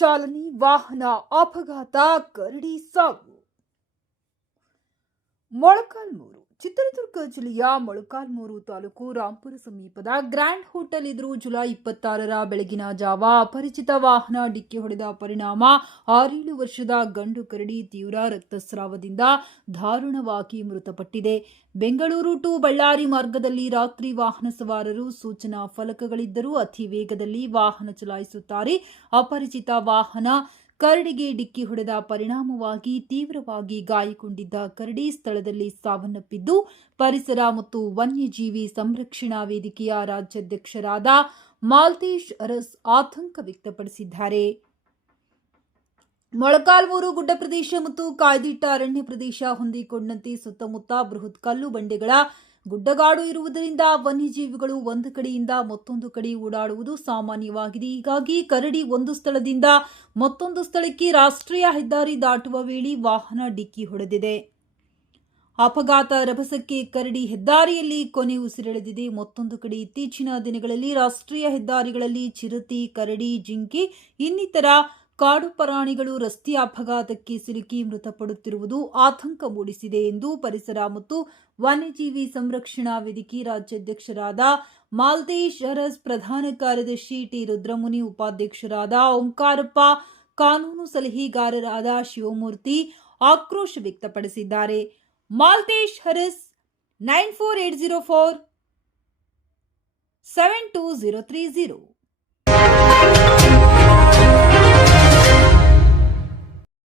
ಚಾಲನೆ ವಾಹನ ಅಪಘಾತ ಕರಡಿ ಸಾವು. ಮೊಳಕಾಲ್ಮೂರು ಚಿತ್ರದುರ್ಗ ಜಿಲ್ಲೆಯ ಮೊಳಕಾಲ್ಮೂರು ತಾಲೂಕು ರಾಂಪುರ ಸಮೀಪದ ಗ್ರ್ಯಾಂಡ್ ಹೋಟೆಲ್ ಎದುರು ಜುಲೈ 26ರ ಬೆಳಗಿನ ಜಾವ ಅಪರಿಚಿತ ವಾಹನ ಡಿಕ್ಕಿ ಹೊಡೆದ ಪರಿಣಾಮ 6-7 ವರ್ಷದ ಗಂಡು ಕರಡಿ ತೀವ್ರ ರಕ್ತಸ್ರಾವದಿಂದ ದಾರುಣವಾಗಿ ಮೃತಪಟ್ಟಿದೆ. ಬೆಂಗಳೂರು ಟು ಬಳ್ಳಾರಿ ಮಾರ್ಗದಲ್ಲಿ ರಾತ್ರಿ ವಾಹನ ಸವಾರರು ಸೂಚನಾ ಫಲಕಗಳಿದ್ದರೂ ಅತಿ ವೇಗದಲ್ಲಿ ವಾಹನ ಚಲಾಯಿಸುತ್ತಾರೆ. ಅಪರಿಚಿತ ವಾಹನ ಕರಡಿಗೆ ಡಿಕ್ಕಿ ಹೊಡೆದ ಪರಿಣಾಮವಾಗಿ ತೀವ್ರವಾಗಿ ಗಾಯಗೊಂಡಿದ್ದ ಕರಡಿ ಸ್ಥಳದಲ್ಲಿ ಸಾವನ್ನಪ್ಪಿದ್ದು, ಪರಿಸರ ಮತ್ತು ವನ್ಯಜೀವಿ ಸಂರಕ್ಷಣಾ ವೇದಿಕೆಯ ರಾಜ್ಯಾಧ್ಯಕ್ಷರಾದ ಮಾಲ್ತೇಶ್ ಅರಸ್ ಆತಂಕ ವ್ಯಕ್ತಪಡಿಸಿದ್ದಾರೆ. ಮೊಳಕಾಲ್ಮೂರು ಗುಡ್ಡ ಪ್ರದೇಶ ಮತ್ತು ಕಾಯ್ದಿಟ್ಟ ಅರಣ್ಯ ಪ್ರದೇಶ ಹೊಂದಿಕೊಂಡಂತೆ ಸುತ್ತಮುತ್ತ ಬೃಹತ್ ಕಲ್ಲು ಬಂಡೆಗಳ ಗುಡ್ಡಗಾಡು ಇರುವುದರಿಂದ ವನ್ಯಜೀವಿಗಳು ಒಂದು ಕಡೆಯಿಂದ ಮತ್ತೊಂದು ಕಡೆ ಓಡಾಡುವುದು ಸಾಮಾನ್ಯವಾಗಿದೆ. ಹೀಗಾಗಿ ಕರಡಿ ಒಂದು ಸ್ಥಳದಿಂದ ಮತ್ತೊಂದು ಸ್ಥಳಕ್ಕೆ ರಾಷ್ಟ್ರೀಯ ಹೆದ್ದಾರಿ ದಾಟುವ ವೇಳೆ ವಾಹನ ಡಿಕ್ಕಿ ಹೊಡೆದಿದೆ. ಅಪಘಾತ ರಭಸಕ್ಕೆ ಕರಡಿ ಹೆದ್ದಾರಿಯಲ್ಲಿ ಕೊನೆ ಉಸಿರೆಳೆದಿದೆ. ಮತ್ತೊಂದು ಕಡೆ ಇತ್ತೀಚಿನ ದಿನಗಳಲ್ಲಿ ರಾಷ್ಟ್ರೀಯ ಹೆದ್ದಾರಿಗಳಲ್ಲಿ ಚಿರತೆ, ಕರಡಿ, ಜಿಂಕೆ ಇನ್ನಿತರ ಕಾಡು ಪ್ರಾಣಿಗಳು ರಸ್ತೆ ಅಪಘಾತಕ್ಕೆ ಸಿಲುಕಿ ಮೃತಪಡುತ್ತಿರುವುದು ಆತಂಕ ಮೂಡಿಸಿದೆ ಎಂದು ಪರಿಸರ ಮತ್ತು ವನ್ಯಜೀವಿ ಸಂರಕ್ಷಣಾ ವೇದಿಕೆ ರಾಜ್ಯಾಧ್ಯಕ್ಷರಾದ ಮಾಲ್ತೇಶ್ ಅರಸ್, ಪ್ರಧಾನ ಕಾರ್ಯದರ್ಶಿ ಟಿ ರುದ್ರಮುನಿ, ಉಪಾಧ್ಯಕ್ಷರಾದ ಓಂಕಾರಪ್ಪ, ಕಾನೂನು ಸಲಹೆಗಾರರಾದ ಶಿವಮೂರ್ತಿ ಆಕ್ರೋಶ ವ್ಯಕ್ತಪಡಿಸಿದ್ದಾರೆ. ಮಾಲ್ತೇಶ್ ಅರಸ್ 9480472030